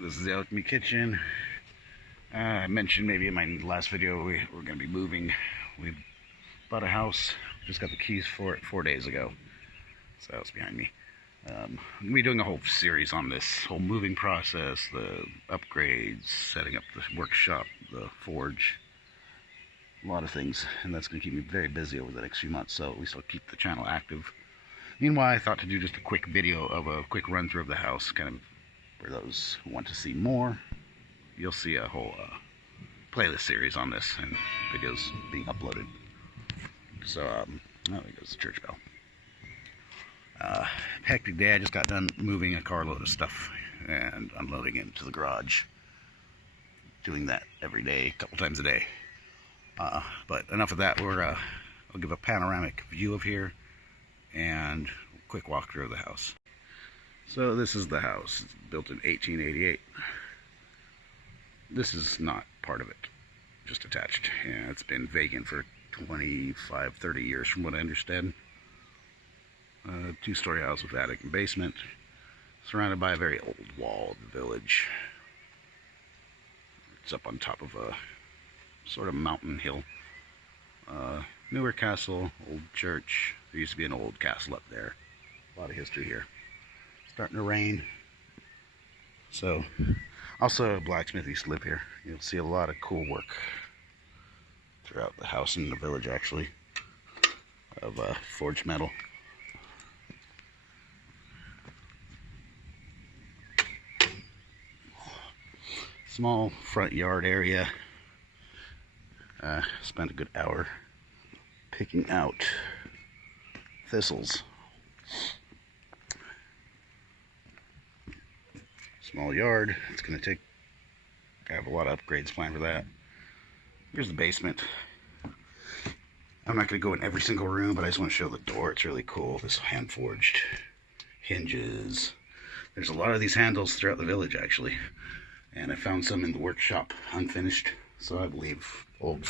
This is the Alchemy Kitchen. I mentioned maybe in my last video we're going to be moving. We bought a house, just got the keys for it 4 days ago. So that's behind me. I'm going to be doing a whole series on this whole moving process, the upgrades, setting up the workshop, the forge, a lot of things. And that's going to keep me very busy over the next few months, so at least I'll keep the channel active. Meanwhile, I thought to do just a quick video of a quick run through of the house, kind of for those who want to see more. You'll see a whole playlist series on this and videos being uploaded. So, oh, there goes the church bell. Hectic day. I just got done moving a carload of stuff and unloading it into the garage. Doing that every day, a couple times a day. But enough of that. I'll give a panoramic view of here and a quick walkthrough of the house. So this is the house. It's built in 1888. This is not part of it, just attached. Yeah, it's been vacant for 25, 30 years from what I understand. Two-story house with attic and basement, surrounded by a very old wall of the village. It's up on top of a sort of mountain hill. Newer castle, old church. There used to be an old castle up there. A lot of history here. Starting to rain. So, also a blacksmith used to live here. You'll see a lot of cool work throughout the house and the village, actually, of forged metal. Small front yard area. Spent a good hour picking out thistles. Small yard. It's going to I have a lot of upgrades planned for that. Here's the basement. I'm not going to go in every single room, but I just want to show the door. It's really cool. This hand forged hinges. There's a lot of these handles throughout the village, actually. And I found some in the workshop, unfinished. So I believe old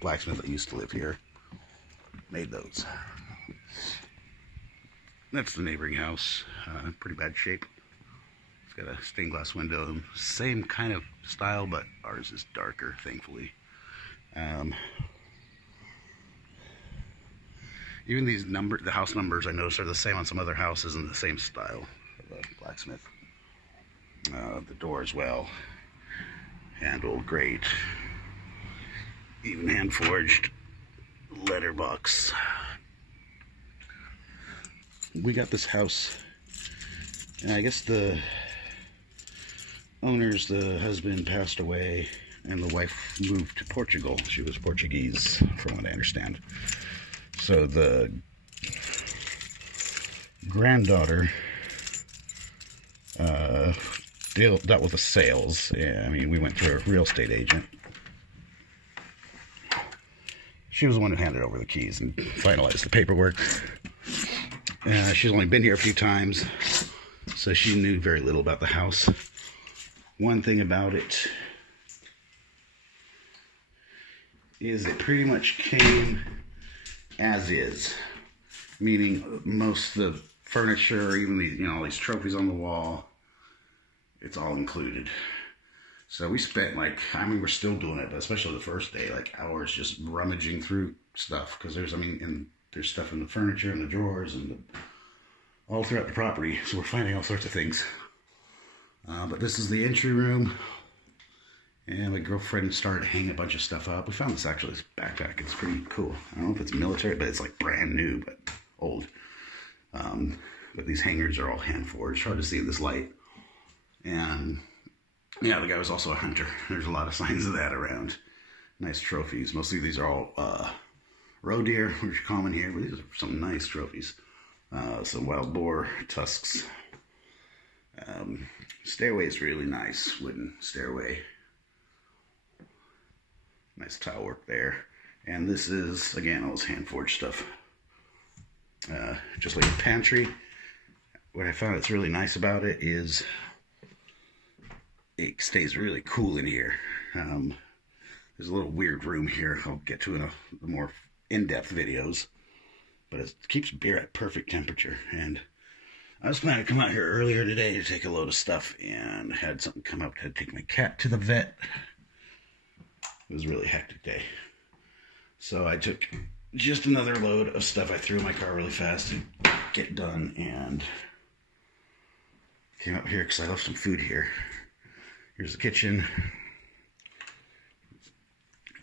blacksmith that used to live here made those. That's the neighboring house. Pretty bad shape. It's got a stained glass window. Same kind of style, but ours is darker, thankfully. Even the house numbers I noticed are the same on some other houses in the same style of the blacksmith. The door as well, handled great, even hand forged letterbox. We got this house, and I guess the owners, the husband passed away and the wife moved to Portugal. She was Portuguese, from what I understand. So the granddaughter dealt with the sales. Yeah, I mean, we went through a real estate agent. She was the one who handed over the keys and finalized the paperwork. She's only been here a few times, so she knew very little about the house. One thing about it is it pretty much came as is, meaning most of the furniture, even these, all these trophies on the wall, it's all included. So we spent we're still doing it, but especially the first day, hours just rummaging through stuff, because there's stuff in the furniture and the drawers and all throughout the property. So we're finding all sorts of things. But this is the entry room, and my girlfriend started to hang a bunch of stuff up. We found this backpack. It's pretty cool. I don't know if it's military, but it's brand new, but old. But these hangers are all hand forged. Hard to see in this light. And yeah, the guy was also a hunter. There's a lot of signs of that around. Nice trophies. Mostly these are all roe deer, which are common here, but these are some nice trophies. Some wild boar tusks. Stairway is really nice, wooden stairway. Nice tile work there. And this is, again, all this hand forged stuff. Just like a pantry. What I found that's really nice about it is it stays really cool in here. There's a little weird room here I'll get to in the more in-depth videos, but it keeps beer at perfect temperature, and I was planning to come out here earlier today to take a load of stuff and had something come up. Had to take my cat to the vet. It was a really hectic day. So I took just another load of stuff I threw in my car really fast to get done and came up here because I left some food here. Here's the kitchen.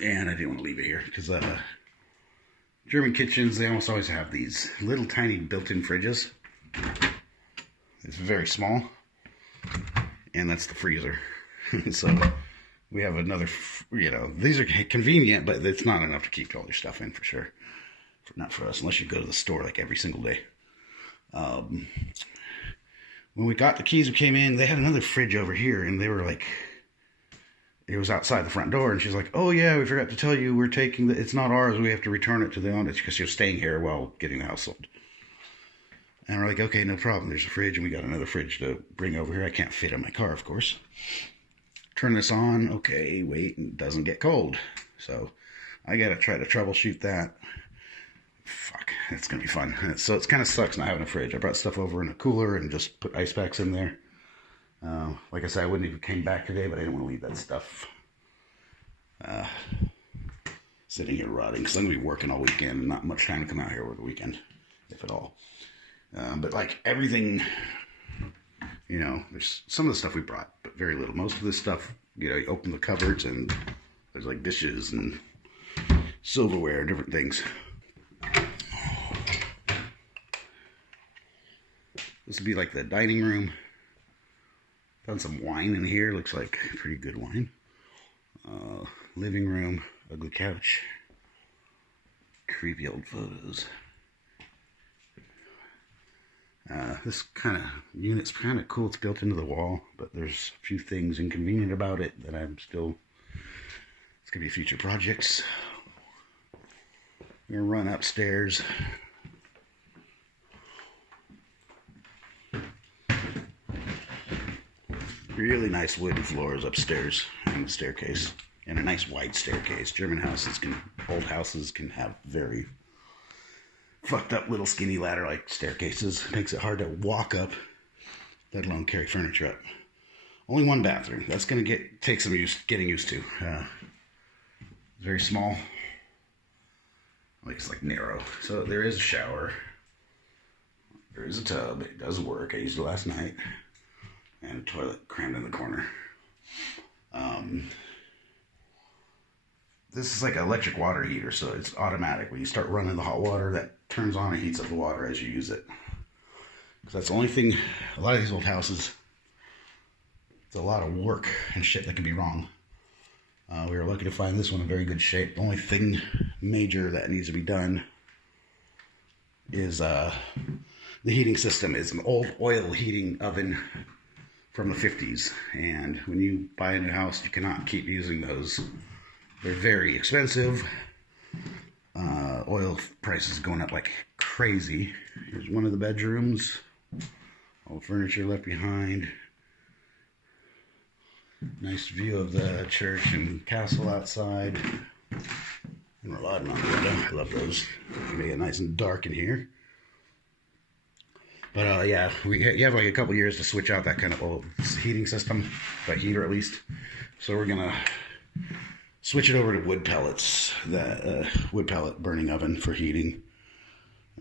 And I didn't want to leave it here because German kitchens, they almost always have these little tiny built-in fridges. It's very small, and that's the freezer. So we have another, these are convenient, but it's not enough to keep all your stuff in for sure. Not for us, unless you go to the store like every single day. When we got the keys, we came in, they had another fridge over here, and they were like, it was outside the front door, and she's like, oh yeah, we forgot to tell you, we're taking it's not ours, we have to return it to the owner because you're staying here while getting the house sold. And we're like, okay, no problem. There's a fridge, and we got another fridge to bring over here. I can't fit in my car, of course. Turn this on. Okay, wait, it doesn't get cold. So I got to try to troubleshoot that. Fuck, it's going to be fun. So it kind of sucks not having a fridge. I brought stuff over in a cooler and just put ice packs in there. Like I said, I wouldn't even came back today, but I didn't want to leave that stuff sitting here rotting. Because I'm going to be working all weekend and not much time to come out here over the weekend, if at all. But like everything, there's some of the stuff we brought, but very little. Most of this stuff, you open the cupboards and there's like dishes and silverware, different things. This would be like the dining room. Found some wine in here. Looks like pretty good wine. Living room, ugly couch, creepy old photos. This kind of unit's kind of cool. It's built into the wall, but there's a few things inconvenient about it that it's going to be future projects. We're going to run upstairs. Really nice wooden floors upstairs in the staircase, and a nice wide staircase. German old houses can have very fucked up little skinny ladder like staircases. Makes it hard to walk up, let alone carry furniture up. Only one bathroom. That's going to take some getting used to. Very small. It's like narrow. So there is a shower. There is a tub. It does work. I used it last night. And a toilet crammed in the corner. This is like an electric water heater, so it's automatic. When you start running the hot water, that turns on and heats up the water as you use it. Because that's the only thing, a lot of these old houses, it's a lot of work and shit that can be wrong. We were lucky to find this one in very good shape. The only thing major that needs to be done is the heating system is an old oil heating oven from the 50s. And when you buy a new house, you cannot keep using those. They're very expensive. Oil prices going up like crazy. Here's one of the bedrooms. All the furniture left behind. Nice view of the church and castle outside. And Roladin on the window. I love those. Make it nice and dark in here. But yeah, you have like a couple years to switch out that kind of old heating system, that heater at least. So we're gonna switch it over to wood pellets, that wood pellet burning oven for heating.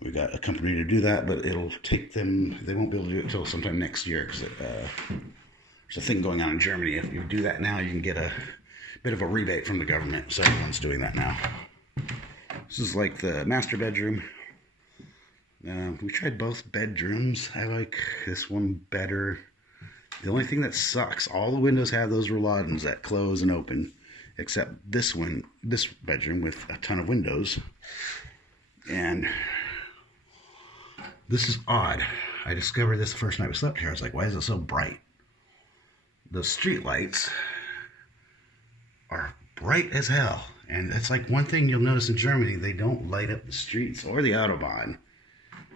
We got a company to do that, but it'll take them. They won't be able to do it until sometime next year because there's a thing going on in Germany. If you do that now, you can get a bit of a rebate from the government. So everyone's doing that now. This is like the master bedroom. We tried both bedrooms. I like this one better. The only thing that sucks, all the windows have those Roladins that close and open, except this one, this bedroom with a ton of windows. And this is odd. I discovered this the first night we slept here. I was like, why is it so bright? The street lights are bright as hell. And that's like one thing you'll notice in Germany. They don't light up the streets or the Autobahn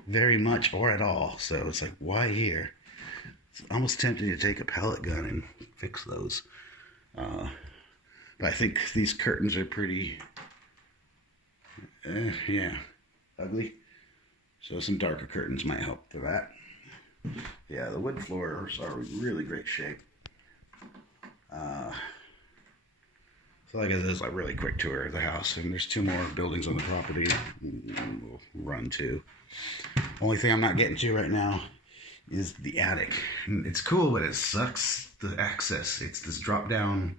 very much or at all. So it's like, why here? It's almost tempting to take a pellet gun and fix those. But I think these curtains are pretty, yeah, ugly. So some darker curtains might help for that. Yeah, the wood floors are in really great shape. So like I said, this is a really quick tour of the house, and there's 2 more buildings on the property we'll run to. Only thing I'm not getting to right now is the attic. It's cool, but it sucks the access. It's this drop down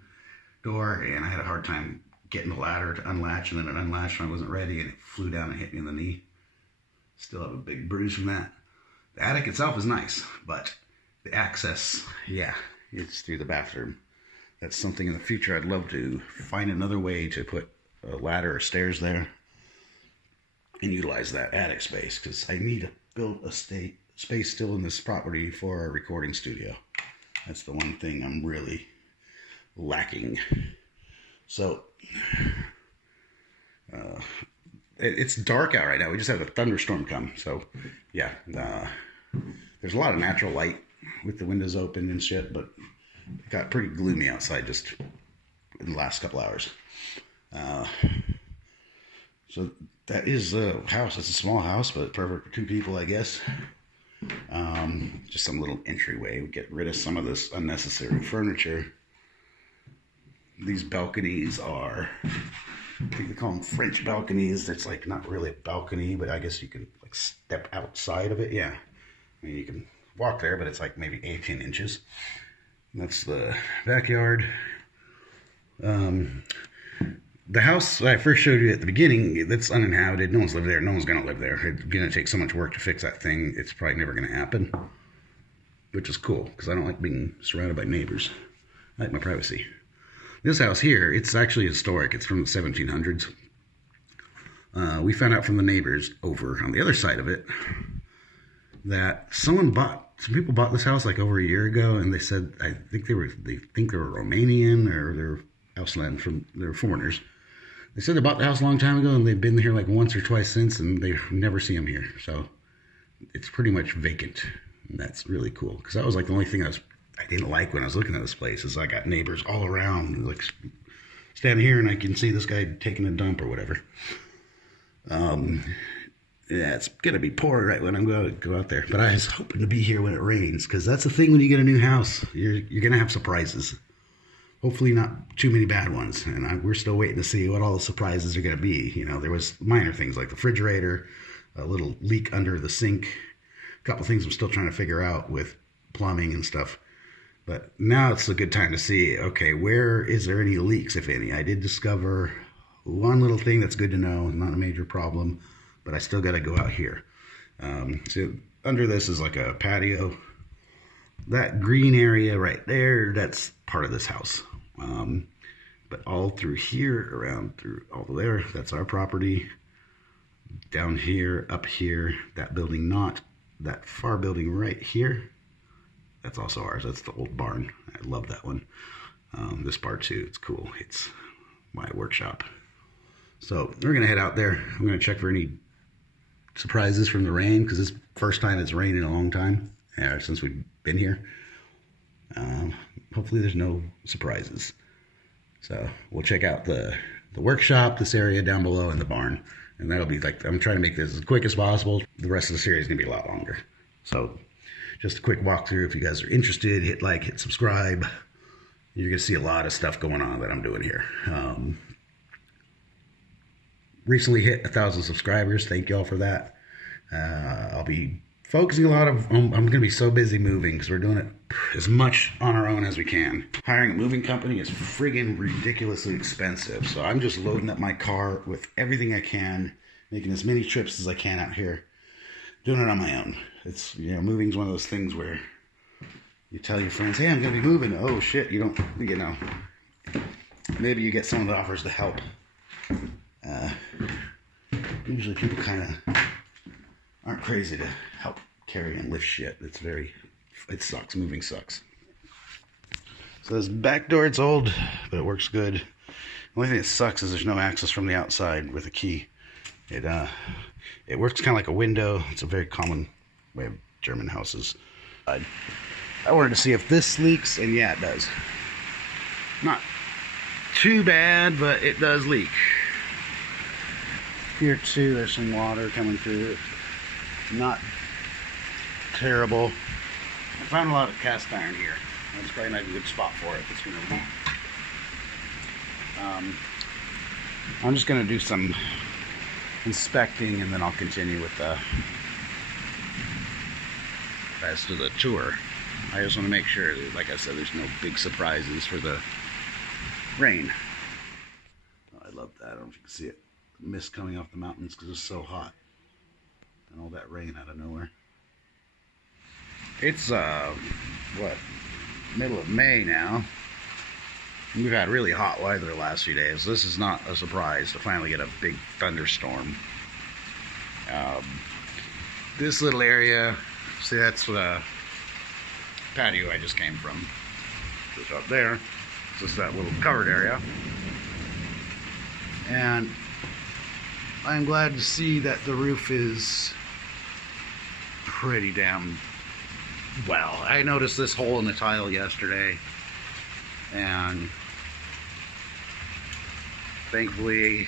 door, and I had a hard time getting the ladder to unlatch, and then it unlatched and I wasn't ready, and it flew down and hit me in the knee. Still have a big bruise from that. The attic itself is nice, but the access, yeah, it's through the bathroom. That's something in the future I'd love to find another way to put a ladder or stairs there and utilize that attic space, because I need to build a space still in this property for a recording studio. That's the one thing I'm really lacking. So it's dark out right now. We just had a thunderstorm come, so yeah, there's a lot of natural light with the windows open and shit, but it got pretty gloomy outside just in the last couple hours. So that is the house. It's a small house, but perfect for 2 people, I guess. Just some little entryway. We get rid of some of this unnecessary furniture. These balconies are, I think they call them French balconies. It's like not really a balcony, but I guess you can like step outside of it. Yeah, I mean, you can walk there, but it's like maybe 18 inches. That's the backyard. The house I first showed you at the beginning, that's uninhabited. No one's lived there. No one's going to live there. It's going to take so much work to fix that thing. It's probably never going to happen, which is cool because I don't like being surrounded by neighbors. I like my privacy. This house here, it's actually historic. It's from the 1700s. We found out from the neighbors over on the other side of it that some people bought this house like over a year ago, and they said, I think they think they were Romanian, or they're they're foreigners. They said they bought the house a long time ago, and they've been here like once or twice since, and they never see them here. So it's pretty much vacant, and that's really cool, because that was like the only thing I didn't like when I was looking at this place, is I got neighbors all around, like standing here and I can see this guy taking a dump or whatever. Yeah, it's gonna be pouring right when I'm going to go out there, but I was hoping to be here when it rains, because that's the thing when you get a new house, you're gonna have surprises. Hopefully not too many bad ones, and we're still waiting to see what all the surprises are gonna be. You know, there was minor things like the refrigerator, a little leak under the sink, a couple things I'm still trying to figure out with plumbing and stuff. But now it's a good time to see, okay, where is there any leaks, if any? I did discover one little thing that's good to know, not a major problem, but I still got to go out here. So under this is like a patio. That green area right there, that's part of this house. But all through here, around through all there, that's our property. Down here, up here, that building, not that far building right here, that's also ours. That's the old barn. I love that one. This part too, it's cool. It's my workshop. So we're gonna head out there. I'm gonna check for any surprises from the rain, because this first time it's rained in a long time, since we've been here. Hopefully there's no surprises. So we'll check out the workshop, this area down below, and the barn, and that'll be like, I'm trying to make this as quick as possible. The rest of the series is gonna be a lot longer. So just a quick walkthrough. If you guys are interested, hit like, hit subscribe. You're gonna see a lot of stuff going on that I'm doing here. Recently hit 1,000 subscribers. Thank y'all for that. I'll be focusing a lot of, I'm going to be so busy moving, because we're doing it as much on our own as we can. Hiring a moving company is friggin' ridiculously expensive. So I'm just loading up my car with everything I can, making as many trips as I can out here, doing it on my own. It's, you know, moving's one of those things where you tell your friends, hey, I'm going to be moving. Oh shit, you don't, you know, maybe you get someone that offers to help. Usually people kind of aren't crazy to help carry and lift shit. It sucks. Moving sucks. So this back door, it's old, but it works good. The only thing that sucks is there's no access from the outside with a key. It works kind of like a window. It's a very common way of German houses. I wanted to see if this leaks, and yeah, it does. Not too bad, but it does leak. Here too, there's some water coming through it. Not terrible. found a lot of cast iron here. That's probably not a good spot for it. It's gonna leak. I'm just gonna do some inspecting, and then I'll continue with the rest of the tour. I just want to make sure, like I said, there's no big surprises for the rain. Oh, I love that. I don't know if you can see it. The mist coming off the mountains because it's so hot. And all that rain out of nowhere. It's, what, middle of May now. We've had really hot weather the last few days. This is not a surprise to finally get a big thunderstorm. This little area, see, that's the patio I just came from. Just up there. Just that little covered area. And I'm glad to see that the roof is pretty damn well. I noticed this hole in the tile yesterday, and thankfully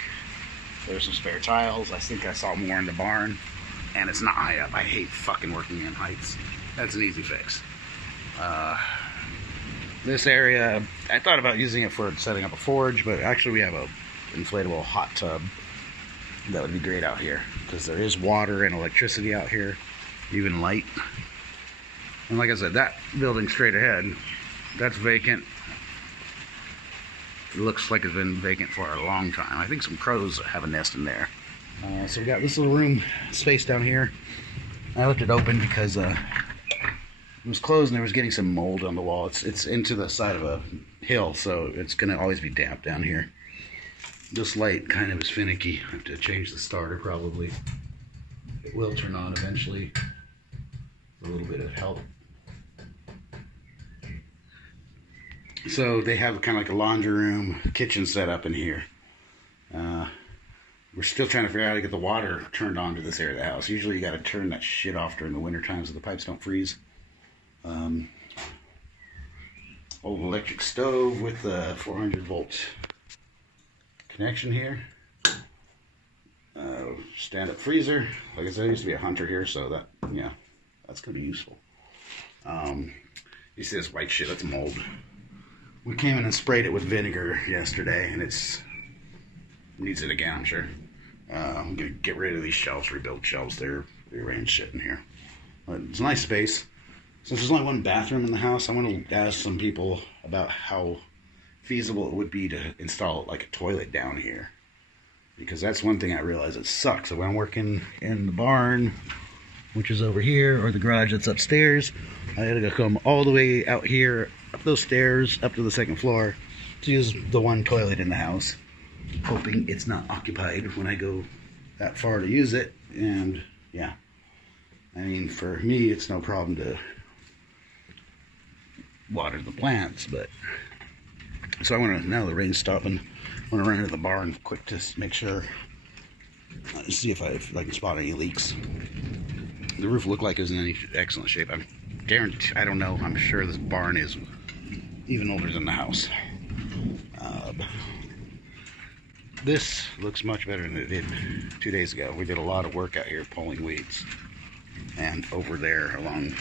there's some spare tiles. I think I saw more in the barn, and it's not high up. I hate fucking working in heights. That's an easy fix. This area, I thought about using it for setting up a forge, but actually we have a inflatable hot tub that would be great out here, because there is water and electricity out here, even light. And like I said, that building straight ahead, that's vacant. It looks like it's been vacant for a long time. I think some crows have a nest in there. So we got this little room space down here. I left it open because it was closed and there was getting some mold on the wall. It's into the side of a hill, so it's going to always be damp down here. This light kind of is finicky. I have to change the starter probably. It will turn on eventually. A little bit of help. So they have kind of like a laundry room, kitchen set up in here. We're still trying to figure out how to get the water turned on to this area of the house. Usually you got to turn that shit off during the winter time so the pipes don't freeze. Old electric stove with the 400 volt connection here. Stand-up freezer. Like I said, I used to be a hunter here, so that, yeah, that's gonna be useful. You see this white shit? That's mold. We came in and sprayed it with vinegar yesterday, and it needs it again, I'm sure. I'm gonna get rid of these shelves, rebuild shelves. They're rearranged shit in here. But it's a nice space. Since there's only one bathroom in the house, I want to ask some people about how feasible it would be to install like a toilet down here. Because that's one thing I realize it sucks. So when I'm working in the barn, which is over here, or the garage that's upstairs, I gotta come all the way out here, up those stairs, up to the second floor, to use the one toilet in the house, hoping it's not occupied when I go that far to use it. And yeah, I mean, for me, it's no problem to water the plants, but so I want to, now the rain's stopping, I want to run into the barn quick to make sure, see if I can spot any leaks. The roof looked like it was in any excellent shape. I'm guaranteed, I don't know, I'm sure this barn is even older than the house. This looks much better than it did 2 days ago. We did a lot of work out here pulling weeds, and over there, along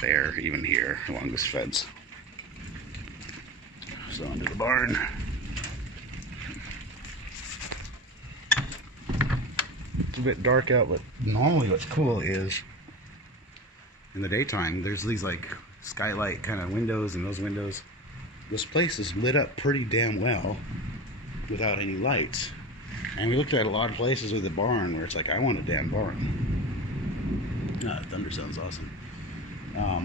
there, even here, along this fence. So under the barn. It's a bit dark out, but normally what's cool is in the daytime there's these like skylight kind of windows, and those windows, this place is lit up pretty damn well without any lights. And we looked at a lot of places with the barn where it's like, I want a damn barn. Thunder sounds awesome.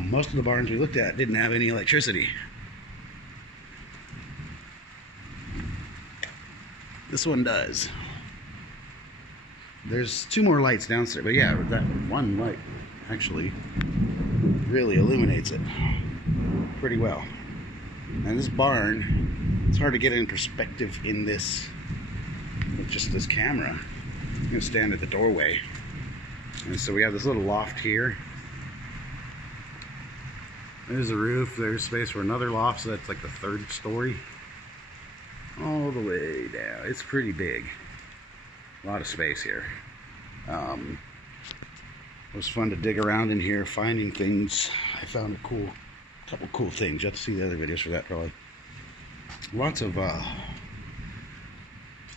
Most of the barns we looked at didn't have any electricity. This one does. There's 2 more lights downstairs, but yeah, that one light actually really illuminates it pretty well. And this barn, it's hard to get in perspective in this, with just this camera. I'm gonna stand at the doorway. And so we have this little loft here. There's a roof, there's space for another loft, so that's like the 3rd story. All the way down. It's pretty big. A lot of space here. It was fun to dig around in here, finding things. I found a couple cool things. You have to see the other videos for that probably. Lots of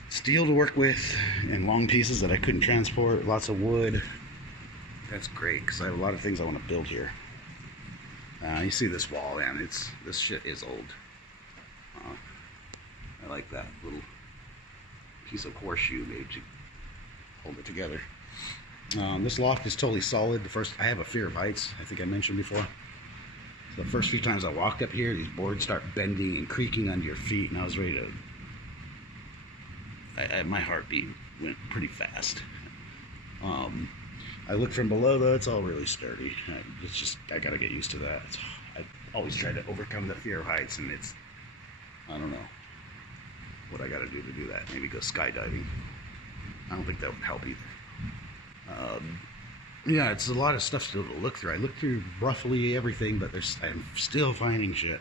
steel to work with and long pieces that I couldn't transport. Lots of wood. That's great because I have a lot of things I want to build here. You see this wall, man. This shit is old. I like that little piece of horseshoe made to hold it together. This loft is totally solid. I have a fear of heights, I think I mentioned before. So the first few times I walked up here, these boards start bending and creaking under your feet, and I was ready to... my heartbeat went pretty fast. I look from below though, it's all really sturdy. I gotta get used to that. I always try to overcome the fear of heights, and I don't know what I gotta do to do that. Maybe go skydiving. I don't think that would help either. Yeah, it's a lot of stuff to look through. I looked through roughly everything, but I'm still finding shit.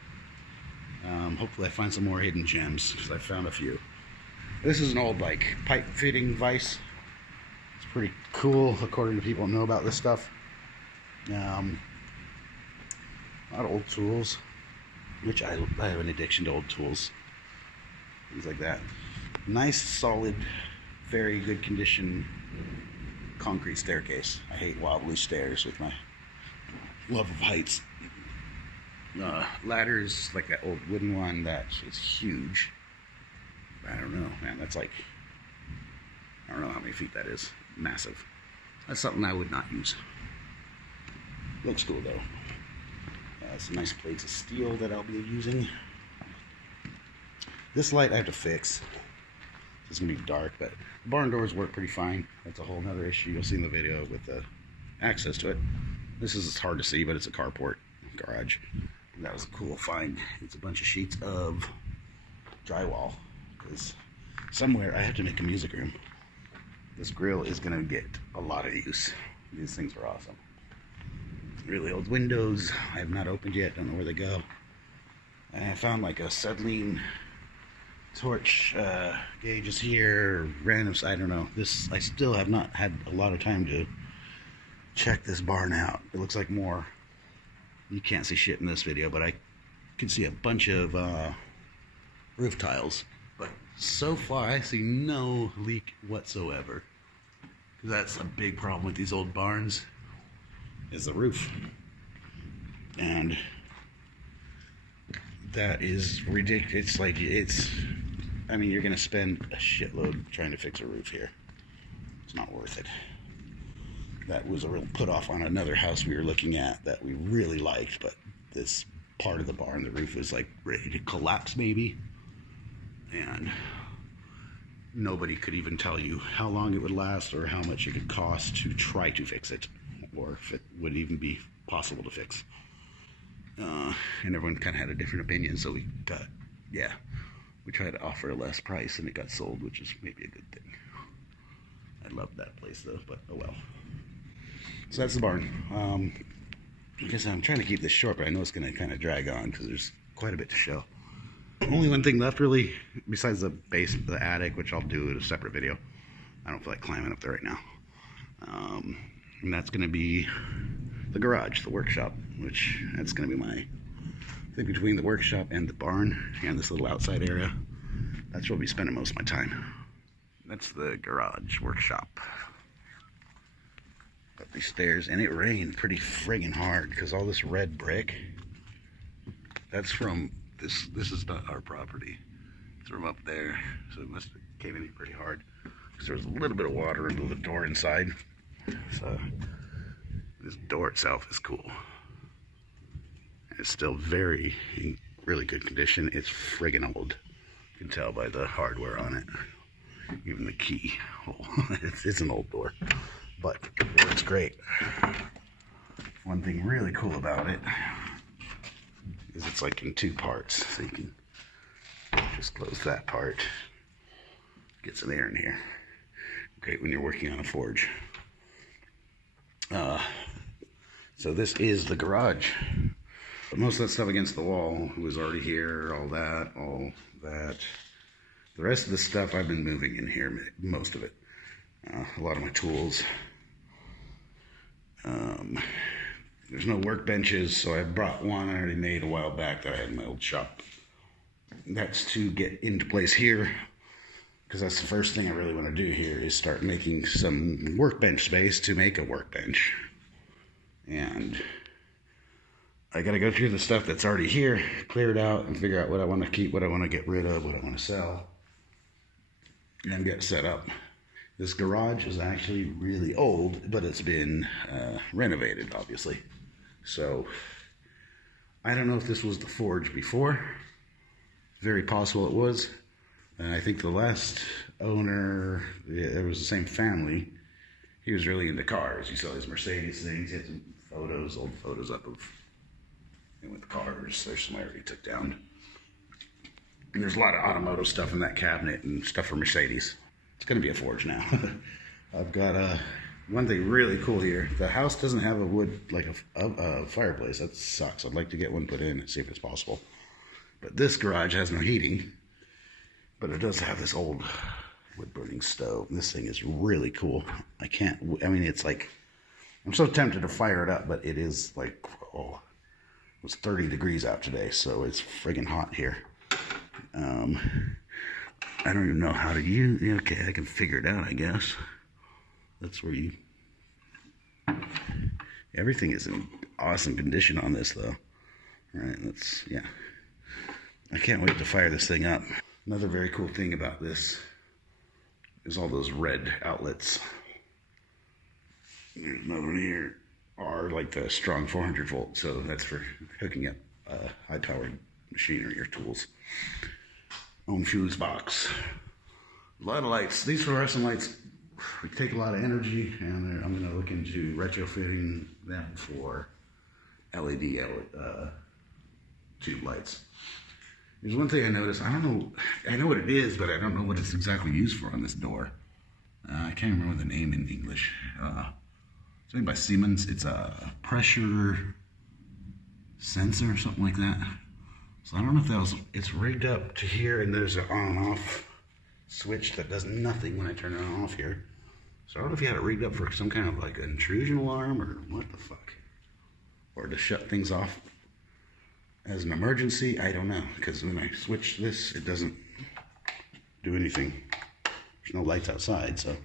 Hopefully I find some more hidden gems, because I found a few. This is an old, like, pipe fitting vise. It's pretty cool, according to people who know about this stuff. A lot of old tools, which I have an addiction to old tools. Things like that. Nice, solid, very good condition concrete staircase. I hate wobbly stairs with my love of heights. Ladders, like that old wooden one, that is huge. I don't know, man, that's like, I don't know how many feet that is. Massive. That's something I would not use. Looks cool though. Some nice plates of steel that I'll be using. This light I have to fix. It's gonna be dark, but the barn doors work pretty fine. That's a whole nother issue you'll see in the video with the access to it. This is hard to see, but it's a carport garage. That was a cool find. It's a bunch of sheets of drywall, because somewhere I have to make a music room. This grill is gonna get a lot of use. These things are awesome. Really old windows I have not opened yet, don't know where they go. I found like a acetylene torch gauges here, random, I don't know. I still have not had a lot of time to check this barn out. It looks like more, you can't see shit in this video, but I can see a bunch of roof tiles. But so far I see no leak whatsoever. That's a big problem with these old barns, is the roof. And that is ridiculous. I mean, you're gonna spend a shitload trying to fix a roof here. It's not worth it. That was a real put off on another house we were looking at that we really liked, but this part of the barn, the roof was like ready to collapse maybe. And nobody could even tell you how long it would last or how much it could cost to try to fix it, or if it would even be possible to fix. And everyone kind of had a different opinion, so we tried to offer a less price and it got sold, which is maybe a good thing. I love that place though, but oh well. So that's the barn. I guess I'm trying to keep this short, but I know it's going to kind of drag on because there's quite a bit to show. Only one thing left really, besides the base, the attic, which I'll do in a separate video. I don't feel like climbing up there right now. And that's going to be the garage, the workshop, which that's going to be I think between the workshop and the barn and this little outside area, that's where I'll be spending most of my time. That's the garage workshop. Up these stairs, and it rained pretty friggin' hard because all this red brick, that's from this is not our property. It's from up there, so it must have came in pretty hard because there was a little bit of water into the door inside. So this door itself is cool. It's still in really good condition. It's friggin' old. You can tell by the hardware on it. Even the key hole. It's an old door, but it works great. One thing really cool about it is it's like in two parts. So you can just close that part. Get some air in here. Great when you're working on a forge. So this is the garage. But most of that stuff against the wall was already here, all that. The rest of the stuff I've been moving in here, most of it. A lot of my tools. There's no workbenches, so I brought one I already made a while back that I had in my old shop. That's to get into place here, because that's the first thing I really want to do here is start making some workbench space to make a workbench. And I got to go through the stuff that's already here, clear it out, and figure out what I want to keep, what I want to get rid of, what I want to sell, and get set up. This garage is actually really old, but it's been renovated, obviously. So I don't know if this was the forge before. Very possible it was. And I think the last owner, it was the same family. He was really into cars. You saw his Mercedes things. He had some photos, old photos up of him with cars. There's some I already took down. And there's a lot of automotive stuff in that cabinet and stuff for Mercedes. It's going to be a forge now. I've got one thing really cool here. The house doesn't have a wood, like a fireplace. That sucks. I'd like to get one put in and see if it's possible. But this garage has no heating. But it does have this old wood-burning stove. This thing is really cool. It's like, I'm so tempted to fire it up, but it is like, it was 30 degrees out today, so it's friggin' hot here. I don't even know how to use it. Okay, I can figure it out, I guess. That's where everything is in awesome condition on this, though. All right, yeah. I can't wait to fire this thing up. Another very cool thing about this is all those red outlets. There's another one here, are like the strong 400 volt, so that's for hooking up high-powered machinery or tools. Own fuse box. A lot of lights. These fluorescent lights take a lot of energy, and I'm going to look into retrofitting them for LED tube lights. There's one thing I noticed. I know what it is, but I don't know what it's exactly used for on this door. I can't remember the name in English. It's made by Siemens. It's a pressure sensor or something like that. So I don't know if it's rigged up to here, and there's an on and off switch that does nothing when I turn it on and off here. So I don't know if you had it rigged up for some kind of like an intrusion alarm or what the fuck. Or to shut things off as an emergency. I don't know, because when I switch this, it doesn't do anything. There's no lights outside, so.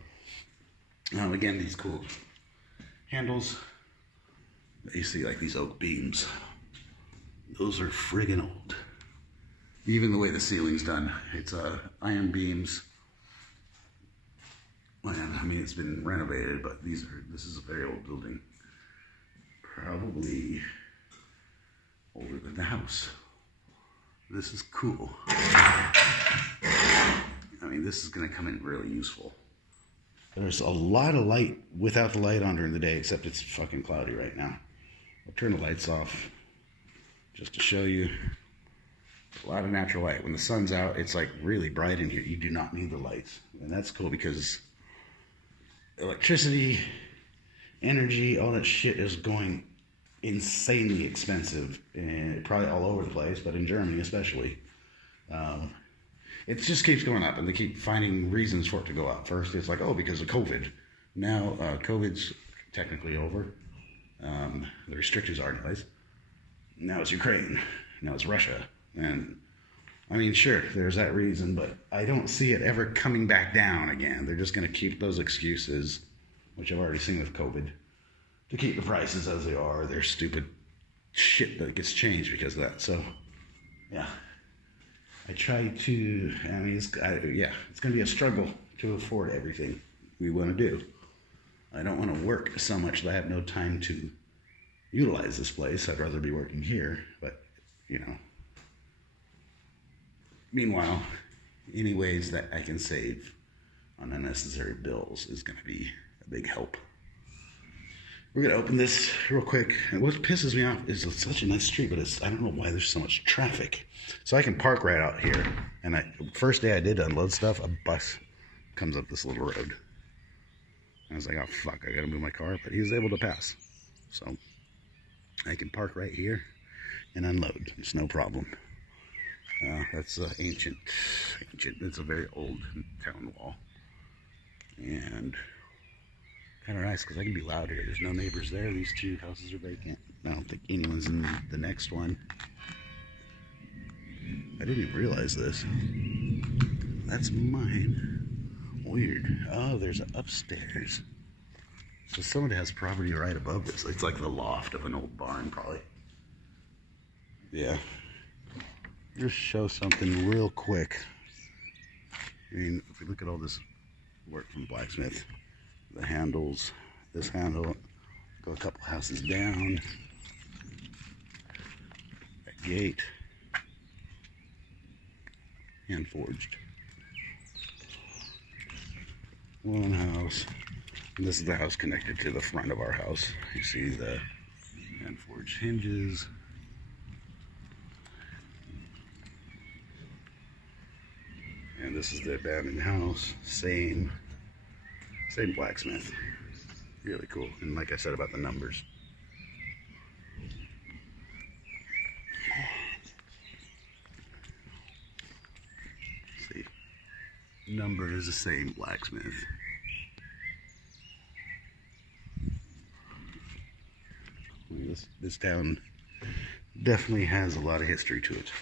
Again, these cool handles that you see, like these oak beams. Those are friggin' old. Even the way the ceiling's done, it's iron beams. And it's been renovated, but this is a very old building. Probably older than the house. This is cool. This is gonna come in really useful. There's a lot of light without the light on during the day, except it's fucking cloudy right now. I'll turn the lights off just to show you. A lot of natural light. When the sun's out, it's like really bright in here. You do not need the lights. And that's cool because electricity, energy, all that shit is going insanely expensive, and probably all over the place, but in Germany especially. It just keeps going up, and they keep finding reasons for it to go up. First, it's like, because of COVID. Now, COVID's technically over. The restrictions are anyways. Now it's Ukraine. Now it's Russia. And, sure, there's that reason, but I don't see it ever coming back down again. They're just going to keep those excuses, which I've already seen with COVID, to keep the prices as they are. There's stupid shit that gets changed because of that. So, yeah. I try to, it's going to be a struggle to afford everything we want to do. I don't want to work so much that I have no time to utilize this place. I'd rather be working here, but, Meanwhile, any ways that I can save on unnecessary bills is going to be a big help. We're going to open this real quick. And what pisses me off is it's such a nice street, but I don't know why there's so much traffic. So I can park right out here. And first day I did unload stuff, a bus comes up this little road. I was like, oh fuck, I got to move my car. But he was able to pass. So I can park right here and unload. It's no problem. That's ancient. It's a very old town wall. And kind of nice because I can be loud here. There's no neighbors there. These two houses are vacant. I don't think anyone's in the next one. I didn't even realize this. That's mine. Weird. Oh, there's an upstairs. So someone has property right above this. It's like the loft of an old barn, probably. Yeah. Just show something real quick. I mean, if we look at all this work from Blacksmith, the handles, this handle, go a couple houses down, that gate, hand forged. One house. And this is the house connected to the front of our house. You see the hand forged hinges. And this is the abandoned house. Same blacksmith. Really cool. And like I said about the numbers. See, number is the same blacksmith. This town definitely has a lot of history to it.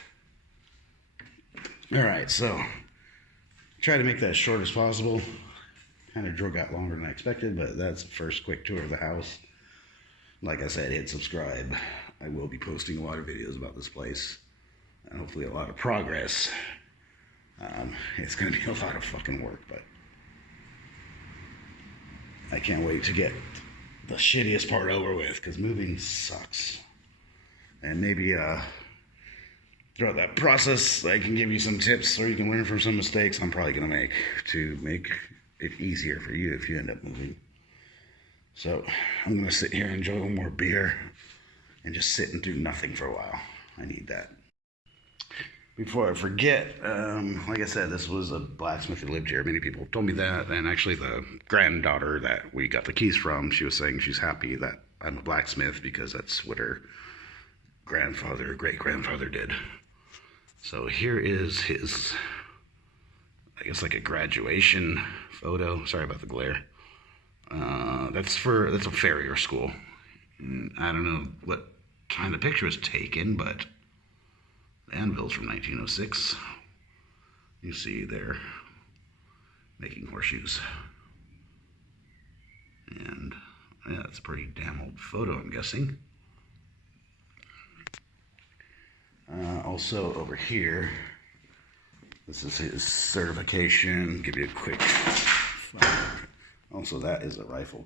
All right, so try to make that as short as possible. Kind of drug out longer than I expected, but that's the first quick tour of the house. Like I said, hit subscribe. I will be posting a lot of videos about this place, and hopefully a lot of progress. It's going to be a lot of fucking work, but I can't wait to get the shittiest part over with, because moving sucks. And maybe throughout that process, I can give you some tips, or you can learn from some mistakes I'm probably going to make to make it easier for you if you end up moving. So I'm going to sit here and enjoy a little more beer and just sit and do nothing for a while. I need that. Before I forget, like I said, this was a blacksmith who lived here. Many people told me that, and actually the granddaughter that we got the keys from, she was saying she's happy that I'm a blacksmith because that's what her grandfather, great-grandfather did. So here is his, I guess like a graduation photo. Sorry about the glare. That's a farrier school. I don't know what time the picture was taken, but the anvil's from 1906. You see they're making horseshoes. And yeah, it's a pretty damn old photo, I'm guessing. Also over here, this is his certification. Give you a quick fire. Also, that is a rifle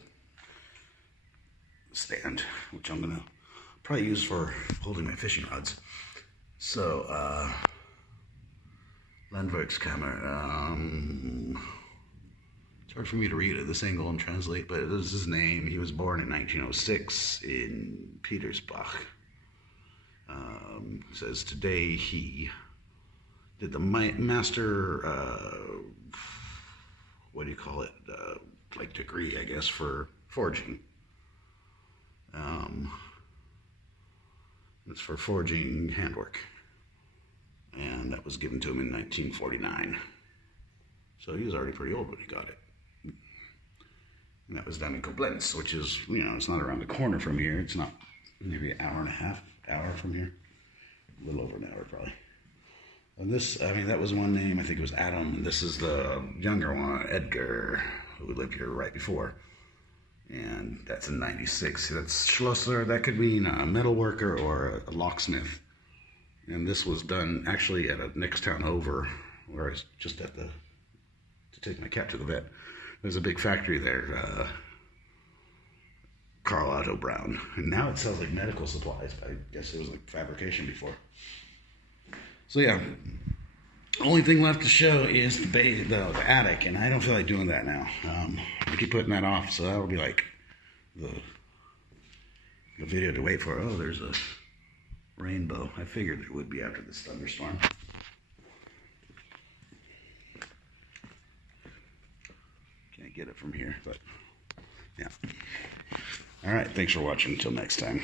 stand, which I'm gonna probably use for holding my fishing rods. So, Landwerkskammer, it's hard for me to read at this angle and translate, but it is his name. He was born in 1906 in Petersbach. It says today he did the master, what do you call it, like degree, I guess, for forging. It's for forging handwork. And that was given to him in 1949. So he was already pretty old when he got it. And that was done in Koblenz, which is, you know, it's not around the corner from here. It's not maybe an hour and a half, hour from here. A little over an hour, probably. And this, I mean, that was one name. I think it was Adam. And this is the younger one, Edgar, who lived here right before. And that's in 96. That's Schlosser. That could mean a metal worker or a locksmith. And this was done actually at a next town over, where I was just at to take my cat to the vet. There's a big factory there, Carl Otto Brown. And now it sells like medical supplies. I guess it was like fabrication before. So yeah, only thing left to show is the attic, and I don't feel like doing that now. I keep putting that off, so that'll be like the video to wait for. Oh, there's a rainbow. I figured there would be after this thunderstorm. Can't get it from here, but yeah. All right, thanks for watching. Until next time.